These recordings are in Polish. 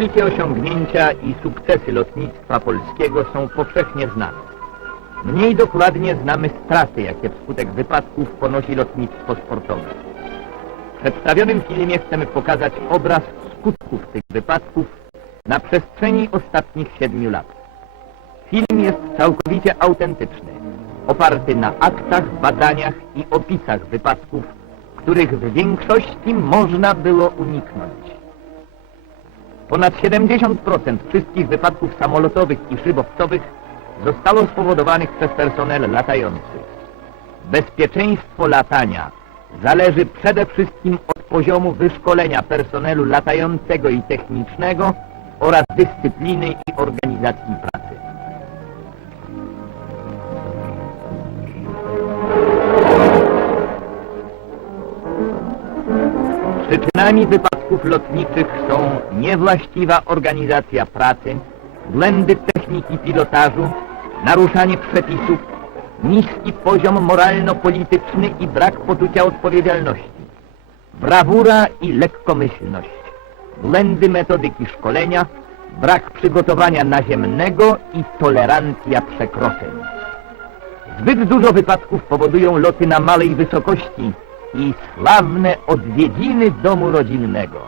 Wielkie osiągnięcia i sukcesy lotnictwa polskiego są powszechnie znane. Mniej dokładnie znamy straty, jakie wskutek wypadków ponosi lotnictwo sportowe. W przedstawionym filmie chcemy pokazać obraz skutków tych wypadków na przestrzeni ostatnich siedmiu lat. Film jest całkowicie autentyczny, oparty na aktach, badaniach i opisach wypadków, których w większości można było uniknąć. Ponad 70% wszystkich wypadków samolotowych i szybowcowych zostało spowodowanych przez personel latający. Bezpieczeństwo latania zależy przede wszystkim od poziomu wyszkolenia personelu latającego i technicznego oraz dyscypliny i organizacji pracy. Przyczynami wypadków lotniczych są niewłaściwa organizacja pracy, błędy techniki pilotażu, naruszanie przepisów, niski poziom moralno-polityczny i brak poczucia odpowiedzialności, brawura i lekkomyślność, błędy metodyki szkolenia, brak przygotowania naziemnego i tolerancja przekroczeń. Zbyt dużo wypadków powodują loty na malej wysokości i sławne odwiedziny domu rodzinnego.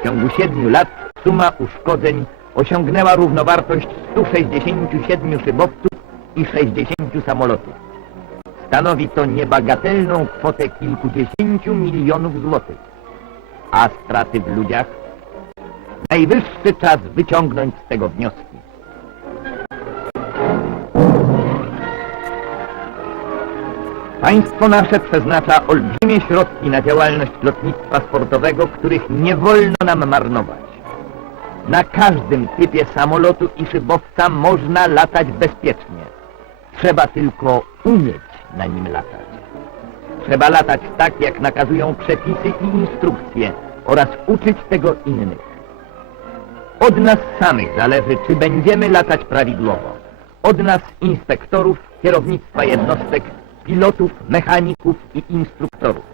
W ciągu siedmiu lat suma uszkodzeń osiągnęła równowartość 167 szybowców i 60 samolotów. Stanowi to niebagatelną kwotę kilkudziesięciu milionów złotych. A straty w ludziach? Najwyższy czas wyciągnąć z tego wnioski. Państwo nasze przeznacza olbrzymie środki na działalność lotnictwa sportowego, których nie wolno nam marnować. Na każdym typie samolotu i szybowca można latać bezpiecznie. Trzeba tylko umieć na nim latać. Trzeba latać tak, jak nakazują przepisy i instrukcje oraz uczyć tego innych. Od nas samych zależy, czy będziemy latać prawidłowo. Od nas, inspektorów, kierownictwa jednostek, pilotów, mechaników i instruktorów.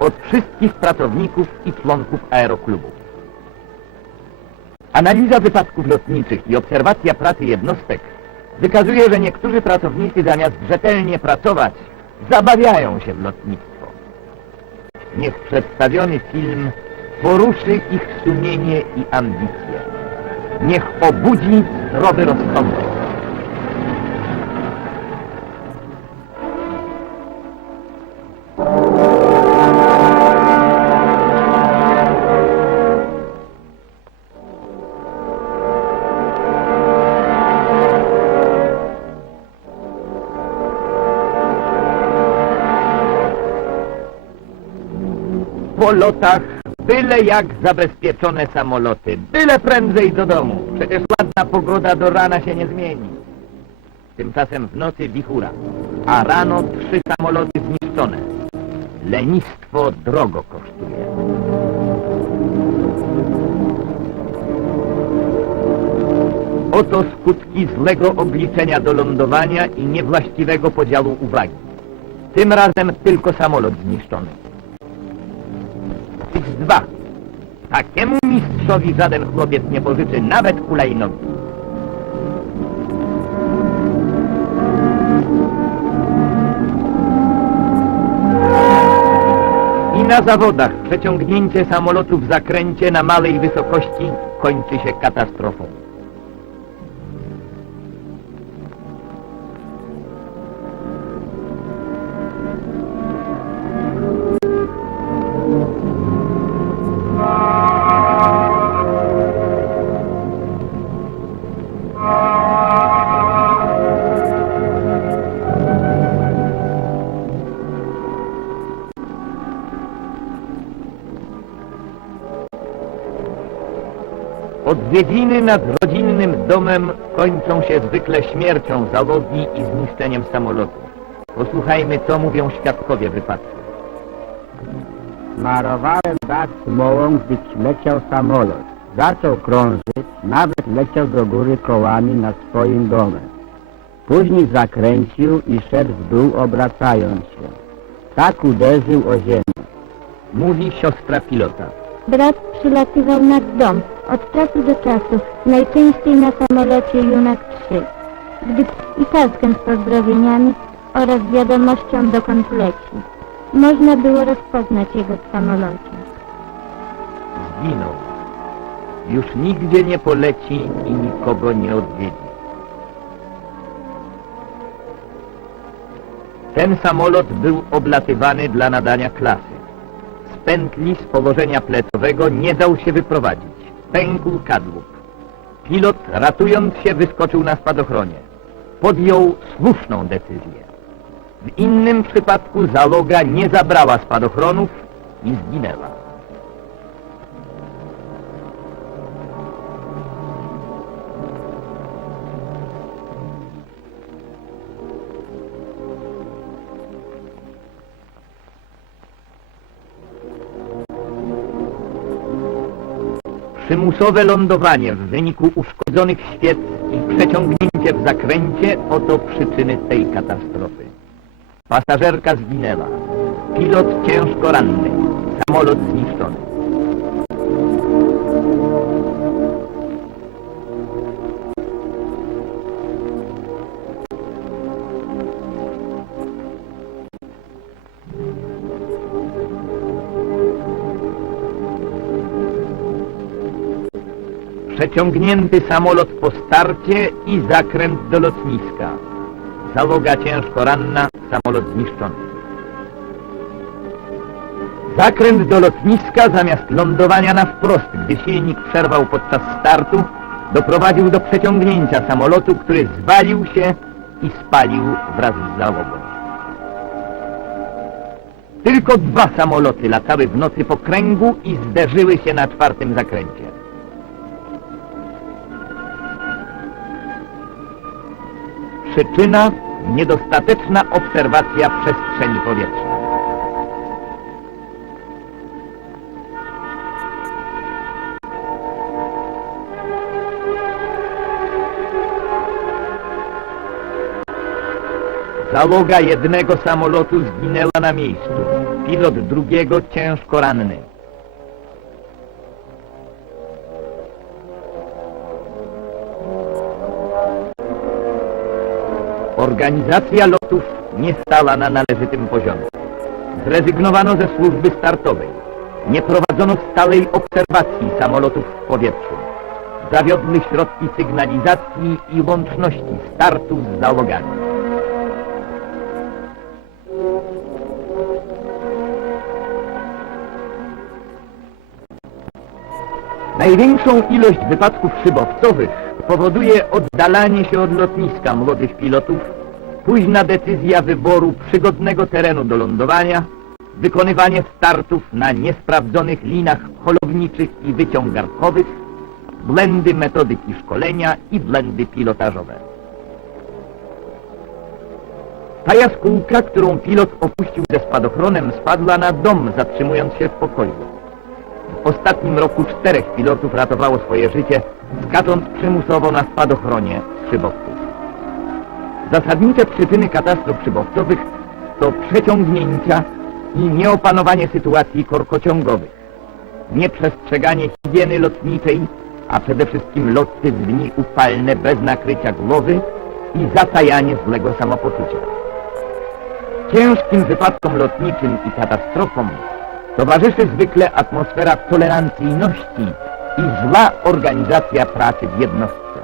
Od wszystkich pracowników i członków aeroklubu. Analiza wypadków lotniczych i obserwacja pracy jednostek wykazuje, że niektórzy pracownicy zamiast rzetelnie pracować, zabawiają się w lotnictwo. Niech przedstawiony film poruszy ich sumienie i ambicje. Niech obudzi zdrowy rozsądek. Po lotach byle jak zabezpieczone samoloty. Byle prędzej do domu. Przecież ładna pogoda do rana się nie zmieni. Tymczasem w nocy wichura, a rano trzy samoloty zniszczone. Lenistwo drogo kosztuje. Oto skutki złego obliczenia do lądowania i niewłaściwego podziału uwagi. Tym razem tylko samolot zniszczony dwa. Takiemu mistrzowi żaden chłopiec nie pożyczy nawet hulajnogi. I na zawodach przeciągnięcie samolotu w zakręcie na małej wysokości kończy się katastrofą. Odwiedziny nad rodzinnym domem kończą się zwykle śmiercią załogi i zniszczeniem samolotu. Posłuchajmy, co mówią świadkowie wypadku. Smarowałem dach smołą, gdy leciał samolot. Zaczął krążyć, nawet leciał do góry kołami nad swoim domem. Później zakręcił i szedł w dół, obracając się. Tak uderzył o ziemię. Mówi siostra pilota. Brat przylatywał nad dom od czasu do czasu, najczęściej na samolocie Junak 3, gdy i z pozdrowieniami oraz wiadomością dokąd leci. Można było rozpoznać jego w samolocie. Zginął. Już nigdzie nie poleci i nikogo nie odwiedzi. Ten samolot był oblatywany dla nadania klasy. Pętli z położenia plecowego nie dał się wyprowadzić. Pękł kadłub. Pilot, ratując się, wyskoczył na spadochronie. Podjął słuszną decyzję. W innym przypadku załoga nie zabrała spadochronów i zginęła. Przymusowe lądowanie w wyniku uszkodzonych świec i przeciągnięcie w zakręcie oto przyczyny tej katastrofy. Pasażerka zginęła, pilot ciężko ranny, samolot zniszczony. Przeciągnięty samolot po starcie i zakręt do lotniska. Załoga ciężko ranna, samolot zniszczony. Zakręt do lotniska zamiast lądowania na wprost, gdy silnik przerwał podczas startu, doprowadził do przeciągnięcia samolotu, który zwalił się i spalił wraz z załogą. Tylko dwa samoloty latały w nocy po kręgu i zderzyły się na czwartym zakręcie. Przyczyna niedostateczna obserwacja przestrzeni powietrznej. Załoga jednego samolotu zginęła na miejscu. Pilot drugiego ciężko ranny. Organizacja lotów nie stała na należytym poziomie. Zrezygnowano ze służby startowej. Nie prowadzono stałej obserwacji samolotów w powietrzu. Zawiodły środki sygnalizacji i łączności startu z załogami. Największą ilość wypadków szybowcowych powoduje oddalanie się od lotniska młodych pilotów, późna decyzja wyboru przygodnego terenu do lądowania, wykonywanie startów na niesprawdzonych linach holowniczych i wyciągarkowych, błędy metodyki szkolenia i błędy pilotażowe. Ta jaskółka, którą pilot opuścił ze spadochronem, spadła na dom, zatrzymując się w pokoju. W ostatnim roku czterech pilotów ratowało swoje życie, skacząc przymusowo na spadochronie z szybowców. Zasadnicze przyczyny katastrof szybowcowych to przeciągnięcia i nieopanowanie sytuacji korkociągowych, nieprzestrzeganie higieny lotniczej, a przede wszystkim loty w dni upalne bez nakrycia głowy i zatajanie złego samopoczucia. Ciężkim wypadkom lotniczym i katastrofom towarzyszy zwykle atmosfera tolerancyjności i zła organizacja pracy w jednostce.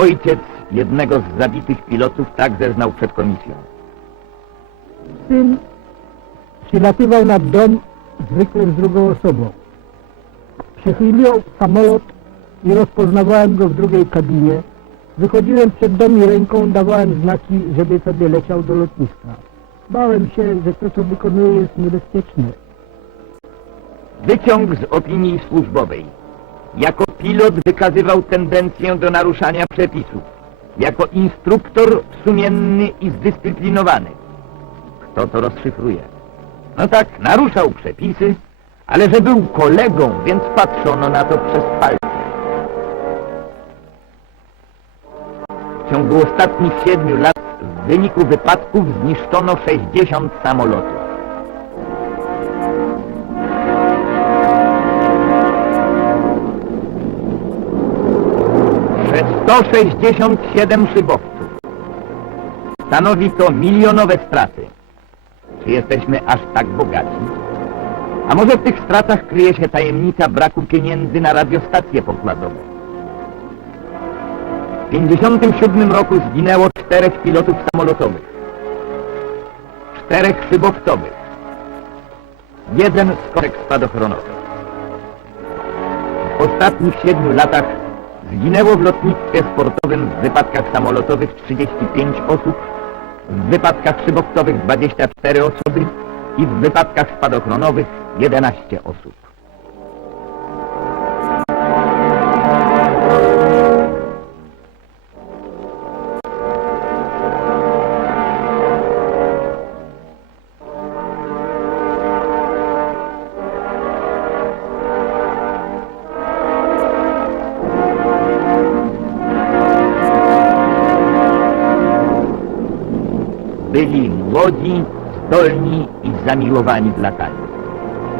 Ojciec jednego z zabitych pilotów tak zeznał przed komisją. Syn przylatywał nad dom zwykle z drugą osobą. Przechylił samolot i rozpoznawałem go w drugiej kabinie. Wychodziłem przed dom i ręką dawałem znaki, żeby sobie leciał do lotniska. Bałem się, że to, co wykonuję, jest niebezpieczne. Wyciąg z opinii służbowej. Jako pilot wykazywał tendencję do naruszania przepisów. Jako instruktor sumienny i zdyscyplinowany. Kto to rozszyfruje? No tak, naruszał przepisy, ale że był kolegą, więc patrzono na to przez palce. W ciągu ostatnich siedmiu lat w wyniku wypadków zniszczono 60 samolotów. 167 szybowców. Stanowi to milionowe straty. Czy jesteśmy aż tak bogaci? A może w tych stratach kryje się tajemnica braku pieniędzy na radiostacje pokładowe? W 1957 roku zginęło czterech pilotów samolotowych, czterech szybowcowych, jeden skoczek spadochronowy. W ostatnich siedmiu latach zginęło w lotnictwie sportowym w wypadkach samolotowych 35 osób, w wypadkach szybowcowych 24 osoby i w wypadkach spadochronowych 11 osób. I zamiłowani w lataniu.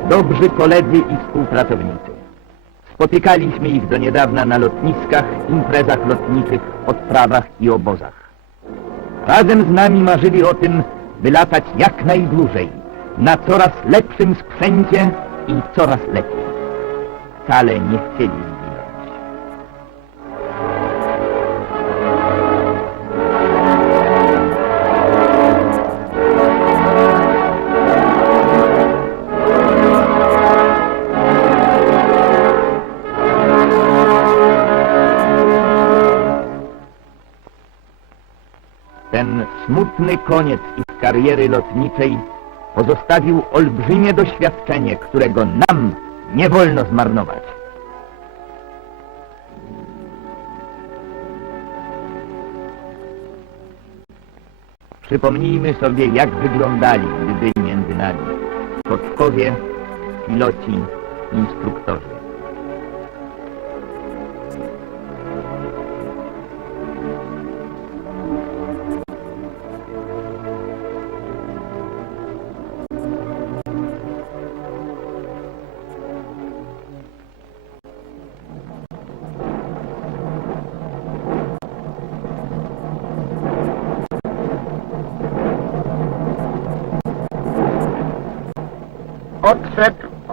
Dobrzy koledzy i współpracownicy. Spotykaliśmy ich do niedawna na lotniskach, imprezach lotniczych, odprawach i obozach. Razem z nami marzyli o tym, by latać jak najdłużej, na coraz lepszym sprzęcie i coraz lepiej. Wcale nie chcieli Ten smutny koniec ich kariery lotniczej pozostawił olbrzymie doświadczenie, którego nam nie wolno zmarnować. Przypomnijmy sobie, jak wyglądali, gdy byli między nami. Koczkowie, piloci, instruktorzy.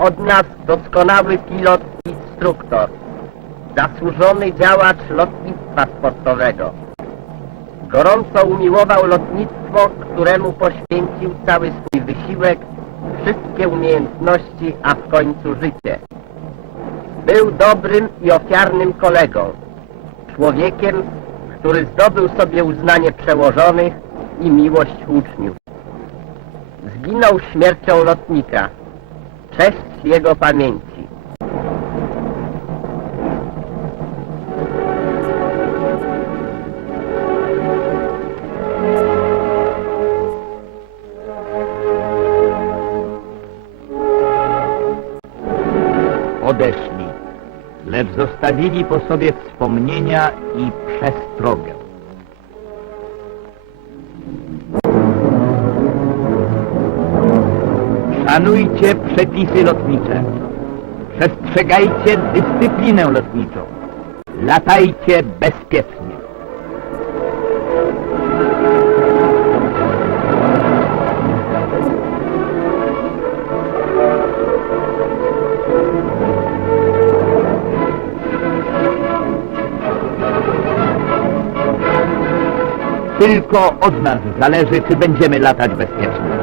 Od nas doskonały pilot i instruktor, zasłużony działacz lotnictwa sportowego. Gorąco umiłował lotnictwo, któremu poświęcił cały swój wysiłek, wszystkie umiejętności, a w końcu życie. Był dobrym i ofiarnym kolegą, człowiekiem, który zdobył sobie uznanie przełożonych i miłość uczniów. Zginął śmiercią lotnika. Cześć jego pamięci. odeszli, lecz zostawili po sobie wspomnienia i przestrogę. Szanujcie przepisy lotnicze. Przestrzegajcie dyscyplinę lotniczą. Latajcie bezpiecznie. Tylko od nas zależy, czy będziemy latać bezpiecznie.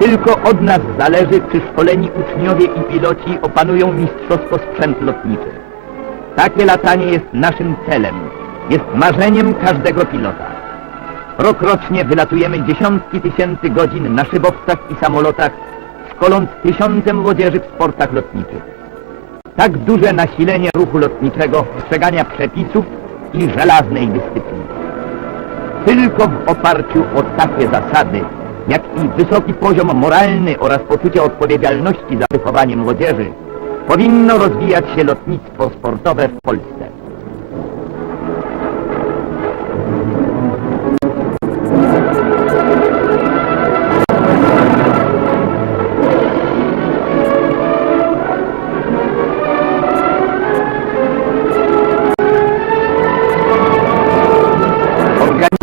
Tylko od nas zależy, czy szkoleni uczniowie i piloci opanują mistrzowsko sprzęt lotniczy. Takie latanie jest naszym celem, jest marzeniem każdego pilota. Rokrocznie wylatujemy dziesiątki tysięcy godzin na szybowcach i samolotach, szkoląc tysiące młodzieży w sportach lotniczych. Tak duże nasilenie ruchu lotniczego, przestrzegania przepisów i żelaznej dyscypliny. Tylko w oparciu o takie zasady, jak i wysoki poziom moralny oraz poczucie odpowiedzialności za wychowanie młodzieży, powinno rozwijać się lotnictwo sportowe w Polsce.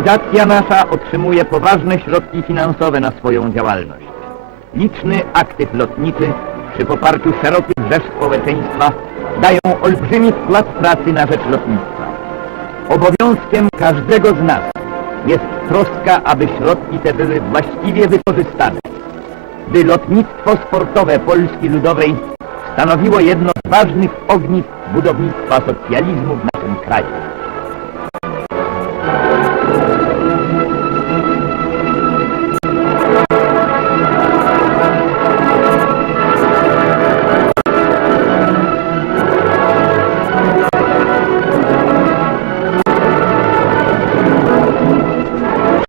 Organizacja nasza otrzymuje poważne środki finansowe na swoją działalność. Liczny aktyw lotniczy przy poparciu szerokich rzesz społeczeństwa dają olbrzymi wkład pracy na rzecz lotnictwa. Obowiązkiem każdego z nas jest troska, aby środki te były właściwie wykorzystane, by lotnictwo sportowe Polski Ludowej stanowiło jedno z ważnych ogniw budownictwa socjalizmu w naszym kraju.